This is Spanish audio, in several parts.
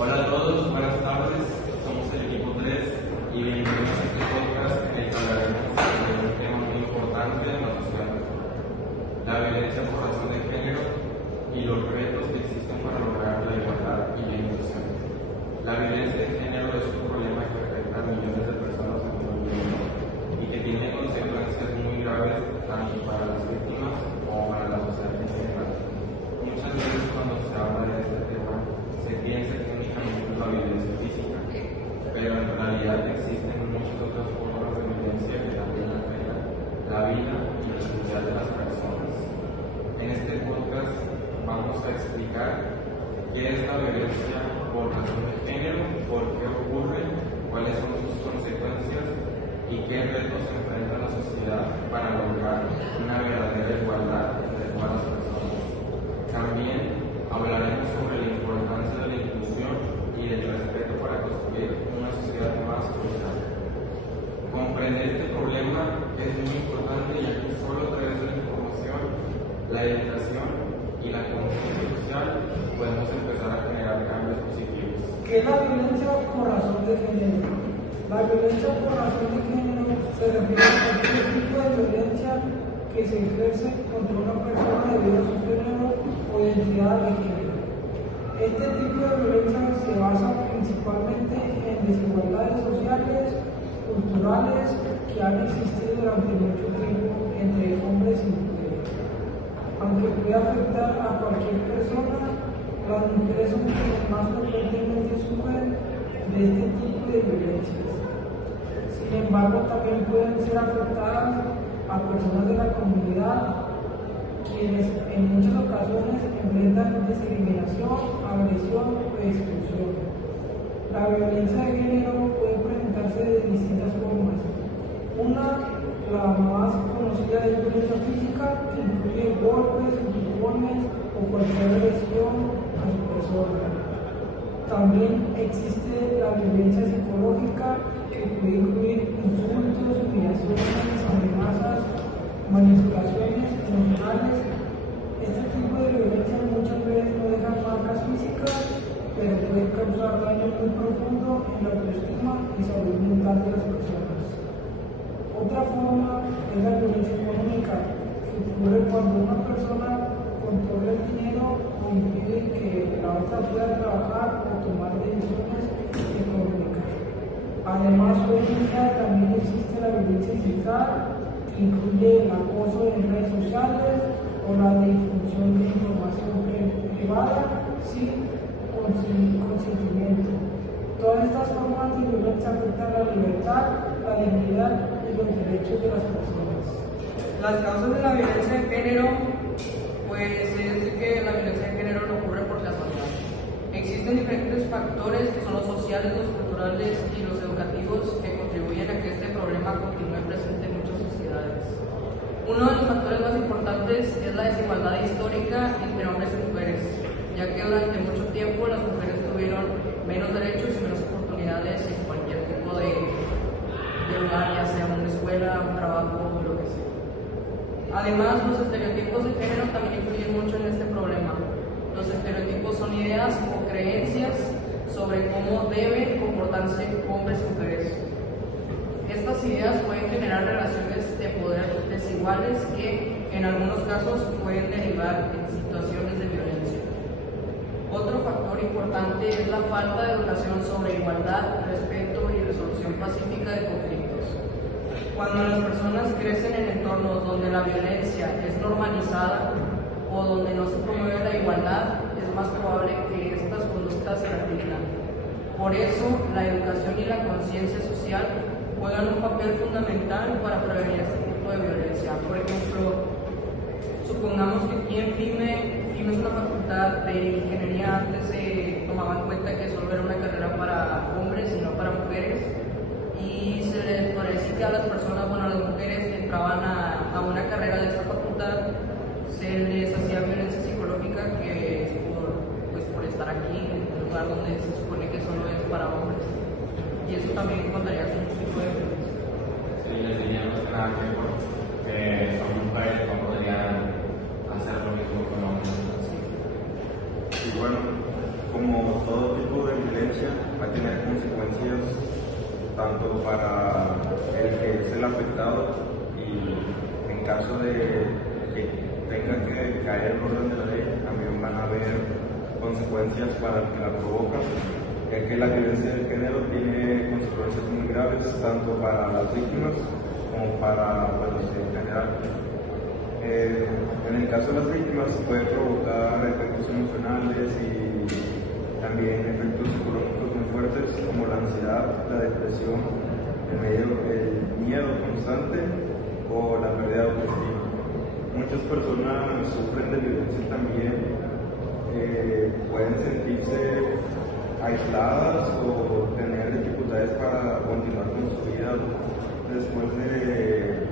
Hola a todos, buenas tardes. Somos el equipo 3 y bienvenidos a este podcast en el que hablaremos de un tema muy importante en la sociedad: la violencia por razón de género y los retos que existen para lograr la igualdad y la inclusión. La violencia de género es un problema que afecta a millones de personas en todo el mundo y que tiene consecuencias muy graves tanto para las víctimas como para la sociedad en general. Muchas veces cuando se habla de este tema se piensa que únicamente es la violencia física, pero en realidad existen muchas otras formas de violencia que también afectan la vida y la seguridad de las personas. En este podcast vamos a explicar qué es la violencia por razón de género, por qué ocurre, cuáles son sus consecuencias y qué retos enfrenta la sociedad para lograr una verdadera igualdad entre todas las personas. También hablaremos sobre la importancia de la inclusión y del respeto para construir una sociedad más justa. Comprender este problema es muy importante, ya que solo a través de la información, la educación y la conciencia social podemos empezar a generar cambios positivos. ¿Qué es la violencia por razón de género? La violencia por razón de género se refiere a cualquier tipo de violencia que se ejerce contra una persona debido a su género o identidad de género. Este tipo de violencia se basa principalmente en desigualdades sociales, culturales, que han existido durante mucho tiempo entre hombres y mujeres. Aunque puede afectar a cualquier persona, las mujeres son quienes más frecuentemente sufren de este tipo de violencias. Sin embargo, también pueden ser afectadas a personas de la comunidad, quienes en muchas ocasiones enfrentan discriminación, agresión o exclusión. La violencia de género puede presentarse de distintas formas. Una, la más conocida, es violencia física, que incluye golpes, empujones o cualquier agresión a su persona. También existe la violencia psicológica, que puede incluir insultos, humillaciones, amenazas, manipulaciones emocionales. Este tipo de violencia muchas veces no deja marcas físicas, pero puede causar daño muy profundo en la autoestima y salud mental de las personas. Otra forma es la violencia económica, que ocurre cuando una persona controla el dinero o impide que la otra pueda trabajar o tomar decisiones económicas. Además, hoy en día también existe la violencia digital, que incluye el acoso en redes sociales o la difusión de información privada sin consentimiento. Todas estas formas de violencia afectan la libertad, la dignidad y los derechos de las personas. Las causas de la violencia de género, pues es que la violencia de género no ocurre por casualidad. Existen diferentes factores que son los sociales, los culturales y los educativos que contribuyen a que este problema continúe presente en muchas sociedades. Uno de los factores más importantes es la desigualdad histórica entre hombres y mujeres, ya que durante mucho tiempo las mujeres tuvieron menos derechos y menos oportunidades en cualquier tipo de lugar, ya sea una escuela, un trabajo o lo que sea. Además, los estereotipos de género también influyen mucho en este problema. Los estereotipos son ideas o creencias sobre cómo deben comportarse hombres y mujeres. Estas ideas pueden generar relaciones de poder desiguales que en algunos casos pueden derivar en situaciones de violencia. Otro factor importante es la falta de educación sobre igualdad, respeto y resolución pacífica de conflictos. Cuando las personas crecen en entornos donde la violencia es normalizada o donde no se promueve la igualdad, es más probable que estas conductas se repitan. Por eso, la educación y la conciencia social juegan un papel fundamental para prevenir este tipo de violencia. Por ejemplo, supongamos que aquí en FIME es una facultad de ingeniería. Antes se tomaba en cuenta que solo era una carrera para hombres y no para mujeres, y se les parece que a las personas, bueno, a las mujeres que entraban a una carrera de esta facultad se les hacía violencia psicológica, que es por estar aquí en un lugar donde se supone que solo es para hombres, y eso también contaría con un tipo de violencia. Sí, les diría más que nada que son mujeres, no podrían hacer lo mismo con hombres. Y bueno, como todo tipo de violencia tanto para el que es el afectado y en caso de que tenga que caer el orden de la ley, también van a haber consecuencias para el que la provoca, ya que la violencia de género tiene consecuencias muy graves tanto para las víctimas como para la sociedad en general. En el caso de las víctimas puede provocar efectos emocionales y también efectos psicológicos muy fuertes como la ansiedad, la depresión, el miedo constante o la pérdida de autoestima. Muchas personas sufren de violencia también, pueden sentirse aisladas o tener dificultades para continuar con su vida después de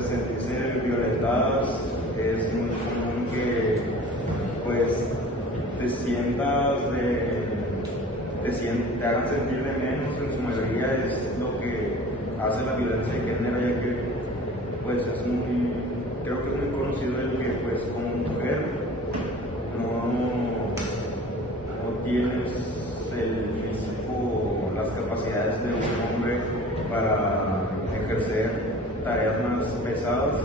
sentirse violentadas. Es muy común que pues te hagan sentir de menos. En su mayoría es lo que hace la violencia de género, ya que pues creo que es muy conocido el que pues como mujer no tienes el físico o las capacidades de un hombre para ejercer tareas más pesadas.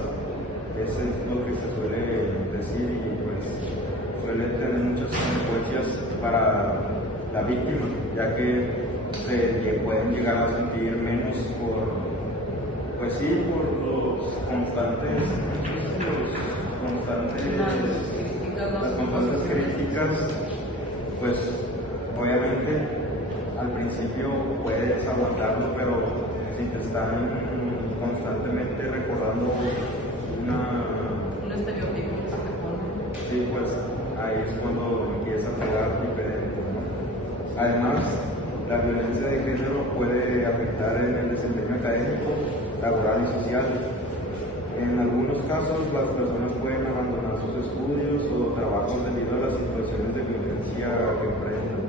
Eso es lo que se suele decir y pues suele tener muchas consecuencias para la víctima, ya que se pueden llegar a sentir menos por los constantes las constantes críticas. Pues obviamente al principio puedes aguantarlo, pero si te están constantemente recordando un estereotipo que se te pone. Sí, pues ahí es cuando empieza a jugar diferente, ¿no? Además, la violencia de género puede afectar en el desempeño académico, laboral y social. En algunos casos, las personas pueden abandonar sus estudios o trabajos debido a las situaciones de violencia que enfrentan.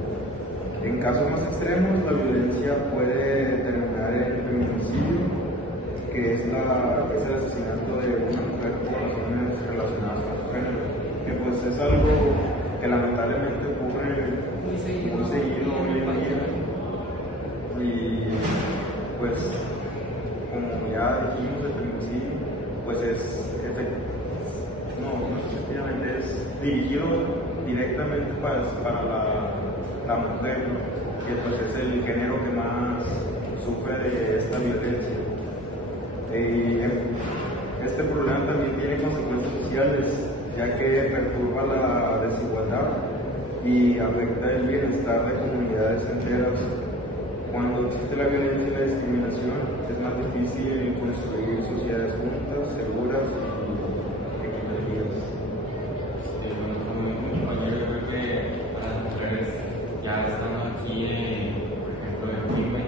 En casos más extremos, la violencia puede terminar en feminicidio, que es el asesinato de una mujer por razones relacionadas con su género, que pues es algo que lamentablemente ocurre muy seguido hoy en día. Y pues como ya dijimos, el feminicidio pues efectivamente es dirigido directamente para la mujer, ¿no? Que pues es el género que más sufre de esta violencia. Este problema también tiene consecuencias sociales, ya que perturba la desigualdad y afecta el bienestar de comunidades enteras. Cuando existe la violencia y la discriminación, es más difícil construir sociedades juntas, seguras y equitativas. Como dijo mi compañero, yo creo que para las mujeres ya estando aquí, por ejemplo, en FIME,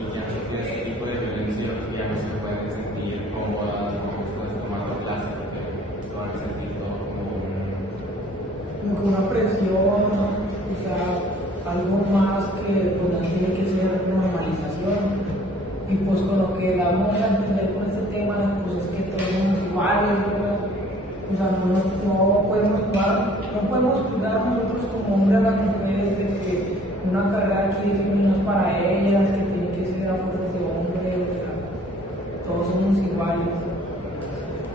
y ya no sufren ese tipo de violencia, ya no se pueden sentir cómodas, no pueden tomar la clase, porque se van a sentir todo como una presión, o sea, algo más que pues, tiene que ser normalización. Y pues con lo que vamos a entender con este tema, pues es que todos somos iguales, ¿no? O sea, no podemos juzgar nosotros como hombres a las mujeres de que una carrera aquí no es para ellas, que tiene que ser a fuerzas de hombres, o sea, todos somos iguales.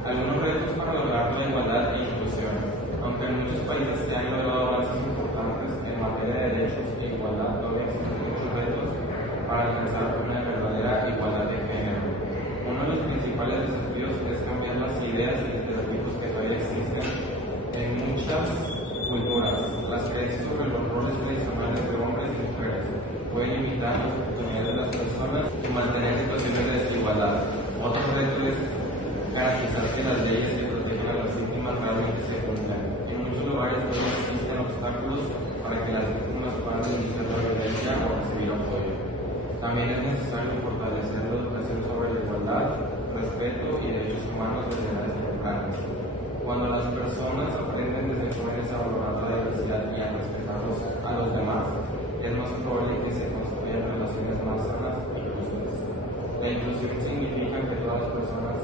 algunos retos para lograr la igualdad e inclusión. Aunque en muchos países se han logrado avances importantes en materia de derechos e igualdad, todavía existen muchos retos para alcanzar una verdadera igualdad de género. Uno de los principales desafíos es cambiar las ideas y estereotipos que todavía existen en muchas culturas. Las creencias sobre los roles tradicionales de hombres y mujeres pueden limitar las oportunidades de las personas y mantener situaciones de desigualdad. Otro reto es garantizar que las leyes que protegen a las víctimas realmente se cumplan. En muchos lugares todavía existen obstáculos para que las víctimas puedan denunciar la violencia o recibir apoyo. También es necesario fortalecer la educación sobre la igualdad, respeto y derechos humanos desde edades tempranas. Cuando las personas aprenden desde jóvenes a valorar la diversidad y a respetarlos a los demás, es más probable que se construyan relaciones más sanas y justas. La inclusión significa que todas las personas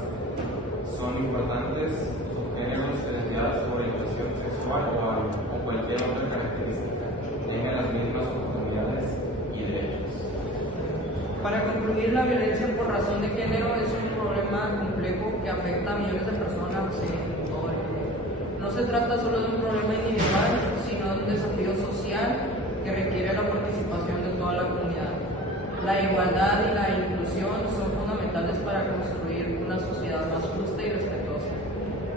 son importantes, su género, su identidad, su orientación sexual o cualquier otra característica, tengan las mismas oportunidades y derechos. Para concluir, la violencia por razón de género es un problema complejo que afecta a millones de personas en todo el mundo. No se trata solo de un problema individual, sino de un desafío social que requiere la participación de toda la comunidad. La igualdad y la inclusión son fundamentales para construir una sociedad más justa y respetuosa.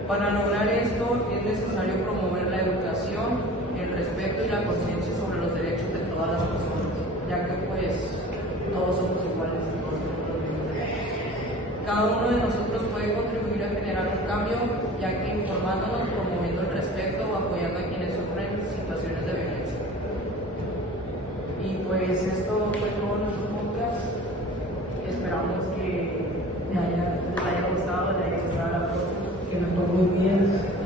Para lograr esto es necesario promover la educación, el respeto y la conciencia sobre los derechos de todas las personas, ya que pues todos somos iguales y todos tenemos los mismos derechos. Cada uno de nosotros puede contribuir a generar un cambio, ya que informándonos, promoviendo el respeto o apoyando a quienes sufren situaciones de violencia. Y pues esto fue todo nuestro podcast. Esperamos que les haya gustado, les haya gustado la próxima. Que nos fue muy bien.